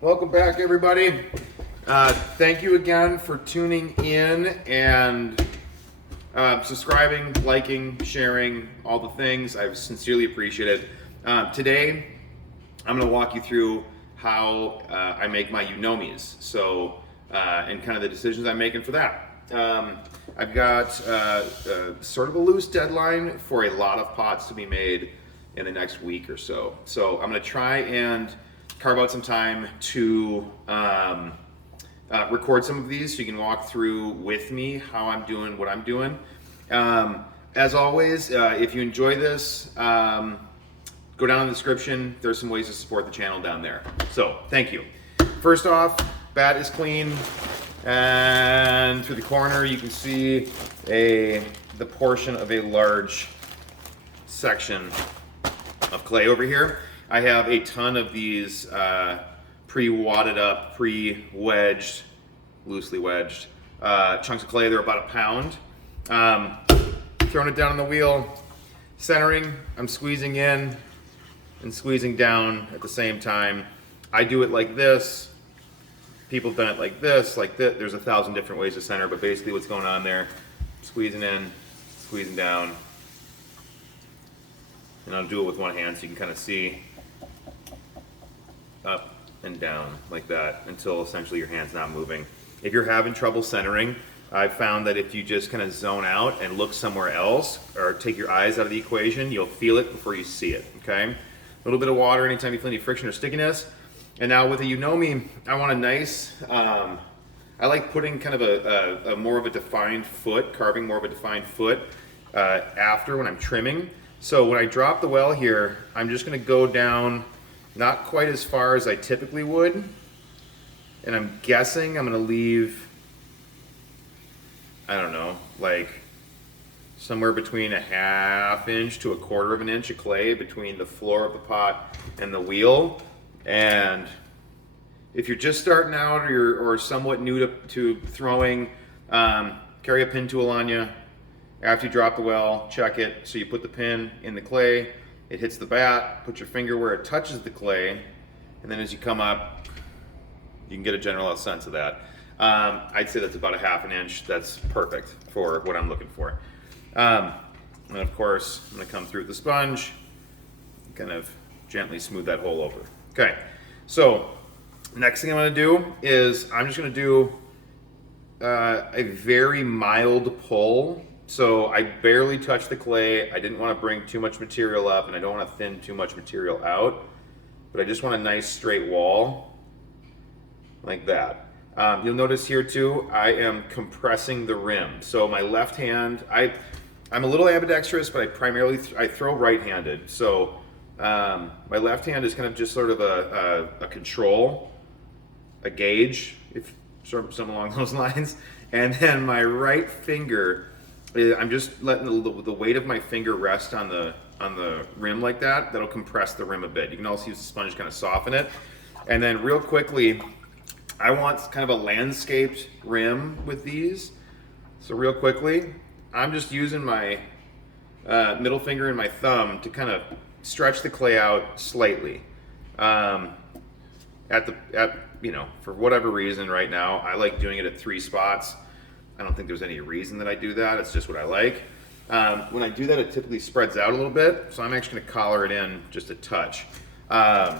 Welcome back, everybody. Thank you again for tuning in and subscribing, liking, sharing, all the things. I sincerely appreciate it. Today, I'm going to walk you through how I make my Yunomis. So, and kind of the decisions I'm making for that. I've got sort of a loose deadline for a lot of pots to be made in the next week or so. So I'm going to try and carve out some time to record some of these so you can walk through with me how I'm doing what I'm doing. As always, if you enjoy this, go down in the description. There's some ways to support the channel down there. So thank you. First off, bat is clean, and through the corner you can see the portion of a large section of clay over here. I have a ton of these pre-wadded up, pre-wedged, loosely wedged chunks of clay. They're about a pound. Throwing it down on the wheel, centering. I'm squeezing in and squeezing down at the same time. I do it like this. People have done it like this, like this. There's 1,000 different ways to center, but basically what's going on there, squeezing in, squeezing down. And I'll do it with one hand so you can kind of see up and down like that until essentially your hand's not moving. If you're having trouble centering, I've found that if you just kind of zone out and look somewhere else or take your eyes out of the equation, you'll feel it before you see it, okay? A little bit of water anytime you feel any friction or stickiness. And now with a Yunomi, I want a nice, I like putting kind of a more of a defined foot, carving more of a defined foot after when I'm trimming. So when I drop the well here, I'm just gonna go down not quite as far as I typically would. And I'm guessing I'm gonna leave, I don't know, like somewhere between a 1/2 inch to a 1/4 of an inch of clay between the floor of the pot and the wheel. And if you're just starting out or somewhat new to throwing, carry a pin tool on you. After you drop the well, check it. So you put the pin in the clay, it hits the bat, put your finger where it touches the clay, and then as you come up, you can get a general sense of that. I'd say that's about a 1/2 inch. That's perfect for what I'm looking for. And of course, I'm gonna come through with the sponge, kind of gently smooth that hole over. Okay, so next thing I'm gonna do is I'm just gonna do a very mild pull. So I barely touched the clay. I didn't want to bring too much material up, and I don't want to thin too much material out, but I just want a nice straight wall like that. You'll notice here too, I am compressing the rim. So my left hand, I'm a little ambidextrous, but I throw right-handed. So my left hand is kind of just sort of a control, a gauge, if something along those lines. And then my right finger, I'm just letting the weight of my finger rest on the rim like that. That'll compress the rim a bit. You can also use the sponge to kind of soften it. And then real quickly, I want kind of a landscaped rim with these. So real quickly, I'm just using my middle finger and my thumb to kind of stretch the clay out slightly. You know, for whatever reason right now, I like doing it at 3 spots. I don't think there's any reason that I do that. It's just what I like. When I do that, it typically spreads out a little bit. So I'm actually gonna collar it in just a touch. I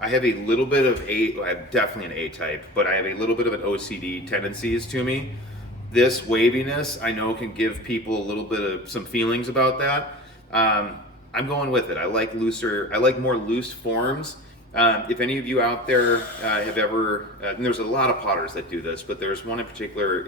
have a little bit of I have definitely an A-type, but I have a little bit of an OCD tendencies to me. This waviness, I know, can give people a little bit of some feelings about that. I'm going with it. I like more loose forms. If any of you out there have ever, and there's a lot of potters that do this, but there's one in particular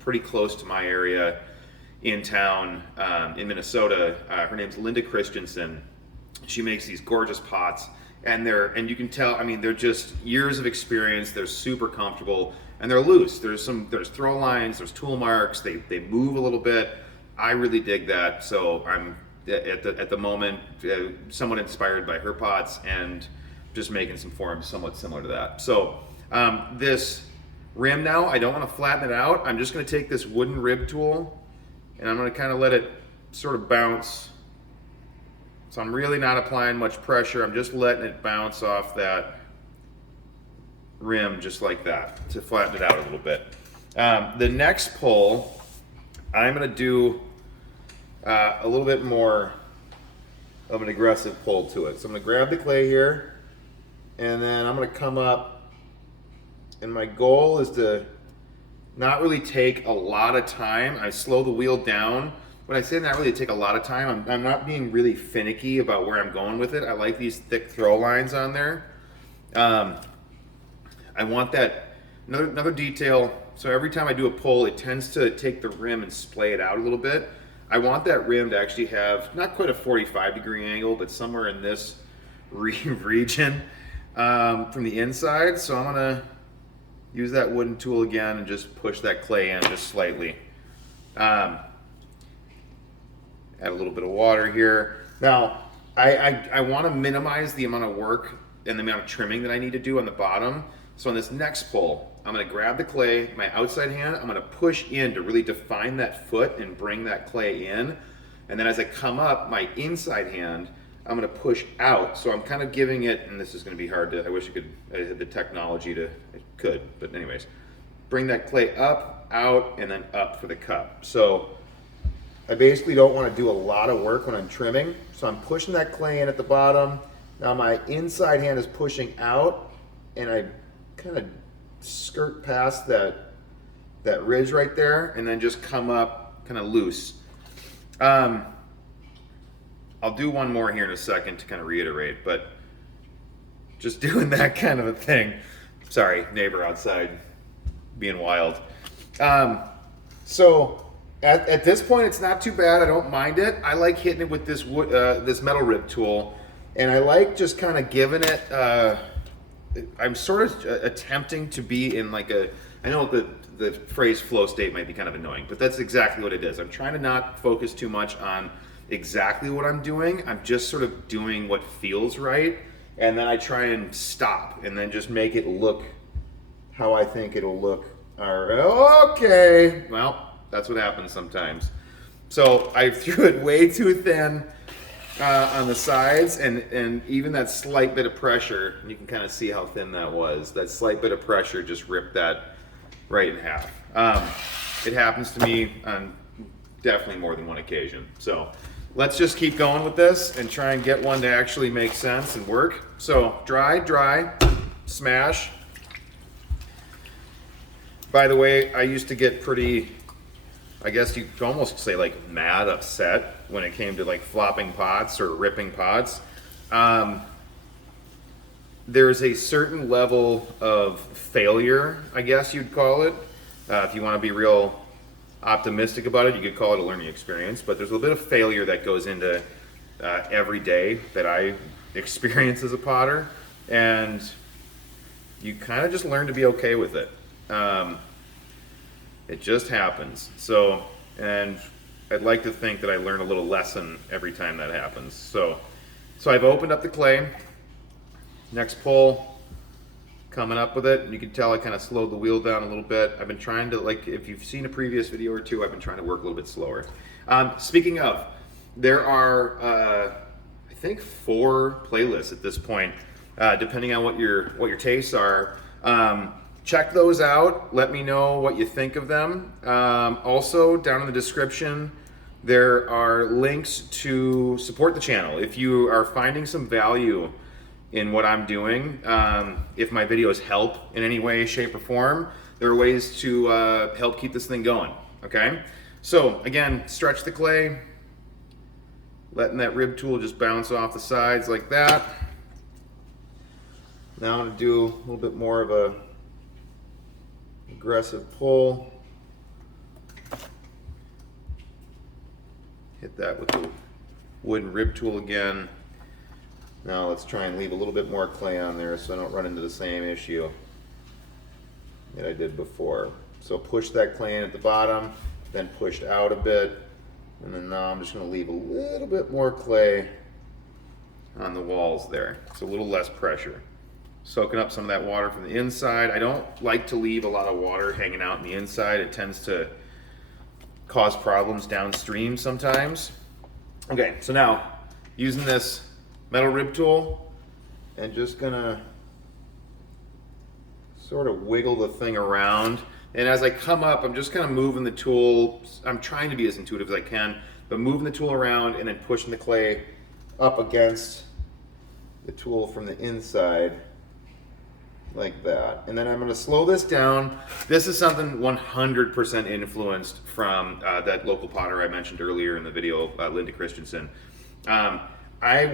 pretty close to my area in town in Minnesota. Her name's Linda Christensen. She makes these gorgeous pots, and you can tell, I mean, they're just years of experience. They're super comfortable, and they're loose. There's throw lines, there's tool marks. They move a little bit. I really dig that. So I'm at the moment somewhat inspired by her pots and just making some forms somewhat similar to that. So this rim now, I don't want to flatten it out. I'm just going to take this wooden rib tool and I'm going to kind of let it sort of bounce. So I'm really not applying much pressure. I'm just letting it bounce off that rim just like that to flatten it out a little bit. The next pull, I'm gonna do a little bit more of an aggressive pull to it. So I'm gonna grab the clay here, and then I'm gonna come up, and my goal is to not really take a lot of time. I slow the wheel down. When I say not really take a lot of time, I'm not being really finicky about where I'm going with it. I like these thick throw lines on there. I want that, another detail, so every time I do a pull, it tends to take the rim and splay it out a little bit. I want that rim to actually have, not quite a 45-degree angle, but somewhere in this region from the inside. So I'm gonna use that wooden tool again and just push that clay in just slightly. Add a little bit of water here. Now, I want to minimize the amount of work and the amount of trimming that I need to do on the bottom. So on this next pull, I'm going to grab the clay, my outside hand, I'm going to push in to really define that foot and bring that clay in. And then as I come up, my inside hand, I'm going to push out. So I'm kind of giving it, and this is going to be hard to, I wish I had the technology to, it could, but anyways, bring that clay up, out, and then up for the cup. So I basically don't want to do a lot of work when I'm trimming. So I'm pushing that clay in at the bottom. Now my inside hand is pushing out, and I kind of skirt past that ridge right there, and then just come up kind of loose. I'll do one more here in a second to kind of reiterate, but just doing that kind of a thing. Sorry, neighbor outside being wild. So at this point, it's not too bad. I don't mind it. I like hitting it with this wood, this metal rib tool, and I like just kind of giving it. I'm sort of attempting to be in like a. I know the phrase flow state might be kind of annoying, but that's exactly what it is. I'm trying to not focus too much on exactly what I'm doing. I'm just sort of doing what feels right, and then I try and stop, and then just make it look how I think it'll look. All right, okay. Well, that's what happens sometimes. So I threw it way too thin on the sides, and even that slight bit of pressure, you can kind of see how thin that was. That slight bit of pressure just ripped that right in half. It happens to me on definitely more than one occasion. So let's just keep going with this and try and get one to actually make sense and work. So dry, smash. By the way, I used to get pretty, I guess you could almost say like mad upset when it came to like flopping pots or ripping pots. There's a certain level of failure, I guess you'd call it. If you want to be real optimistic about it, you could call it a learning experience, but there's a little bit of failure that goes into every day that I experience as a potter, and you kind of just learn to be okay with it. It just happens. So, and I'd like to think that I learn a little lesson every time that happens. So I've opened up the clay. Next pull, coming up with it. And you can tell I kind of slowed the wheel down a little bit. I've been trying to, like, if you've seen a previous video or two, I've been trying to work a little bit slower. Speaking of, there are, I think 4 playlists at this point, depending on what your tastes are. Check those out. Let me know what you think of them. Also, down in the description, there are links to support the channel. If you are finding some value in what I'm doing, if my videos help in any way, shape, or form, there are ways to help keep this thing going, okay? So, again, stretch the clay, letting that rib tool just bounce off the sides like that. Now I'm gonna do a little bit more of a aggressive pull. Hit that with the wooden rib tool again. Now let's try and leave a little bit more clay on there so I don't run into the same issue that I did before. So push that clay in at the bottom, then pushed out a bit, and then now I'm just going to leave a little bit more clay on the walls there. So a little less pressure. Soaking up some of that water from the inside. I don't like to leave a lot of water hanging out on the inside. It tends to cause problems downstream sometimes. Okay, so now using this metal rib tool and just gonna sort of wiggle the thing around. And as I come up, I'm just kind of moving the tool. I'm trying to be as intuitive as I can, but moving the tool around and then pushing the clay up against the tool from the inside like that. And then I'm going to slow this down. This is something 100% influenced from that local potter I mentioned earlier in the video, Linda Christensen. I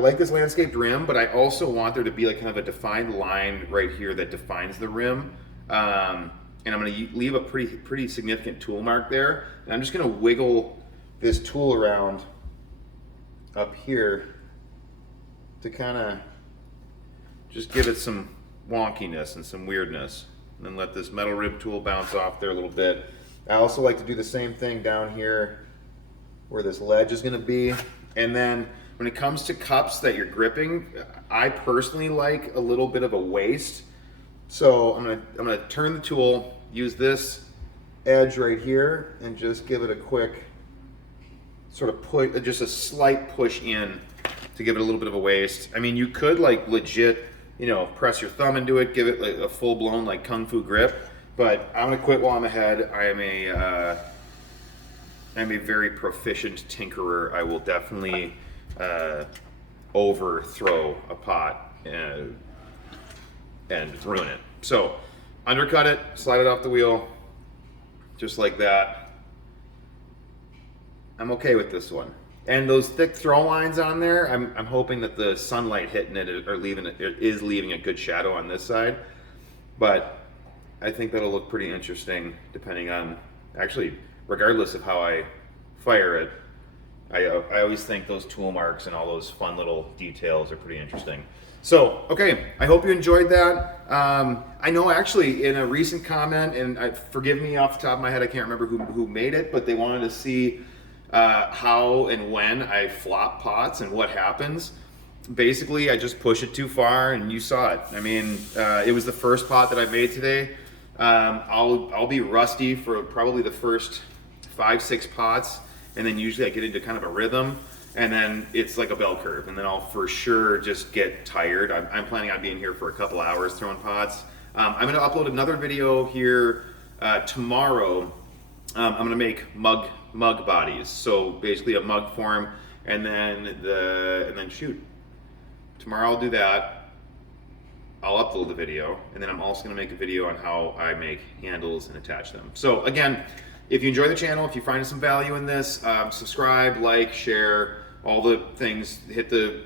like this landscaped rim, but I also want there to be like kind of a defined line right here that defines the rim. And I'm going to leave a pretty significant tool mark there. And I'm just going to wiggle this tool around up here to kind of just give it some wonkiness and some weirdness. And then let this metal rib tool bounce off there a little bit. I also like to do the same thing down here where this ledge is going to be. And then when it comes to cups that you're gripping, I personally like a little bit of a waist. So I'm gonna turn the tool, use this edge right here, and just give it a quick sort of push, just a slight push in to give it a little bit of a waist. I mean, you could like legit, you know, press your thumb into it, give it like a full-blown like kung fu grip. But I'm gonna quit while I'm ahead. I'm a very proficient tinkerer. I will definitely overthrow a pot and ruin it. So undercut it, slide it off the wheel, just like that. I'm okay with this one. And those thick throw lines on there, I'm hoping that the sunlight hitting it is leaving a good shadow on this side. But I think that'll look pretty interesting depending on, actually, regardless of how I fire it. I always think those tool marks and all those fun little details are pretty interesting. So, okay, I hope you enjoyed that. I know actually in a recent comment, and forgive me off the top of my head, I can't remember who made it, but they wanted to see how and when I flop pots and what happens. Basically, I just push it too far and you saw it. I mean, it was the first pot that I made today. I'll be rusty for probably the first 5-6 pots, and then usually I get into kind of a rhythm, and then it's like a bell curve, and then I'll for sure just get tired. I'm planning on being here for a couple hours throwing pots. I'm going to upload another video here tomorrow. I'm going to make mug bodies, so basically a mug form, and then shoot. Tomorrow I'll do that. I'll upload the video, and then I'm also going to make a video on how I make handles and attach them. So again, if you enjoy the channel, if you find some value in this, subscribe, like, share, all the things, hit the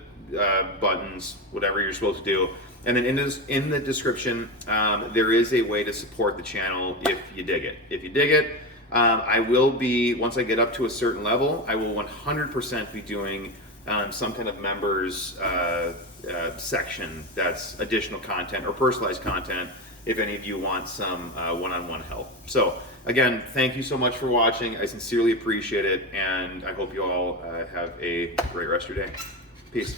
buttons, whatever you're supposed to do. And then in the description, there is a way to support the channel if you dig it. If you dig it, I will be, once I get up to a certain level, I will 100% be doing some kind of members section that's additional content or personalized content if any of you want some one-on-one help. So again, thank you so much for watching. I sincerely appreciate it, and I hope you all have a great rest of your day. Peace.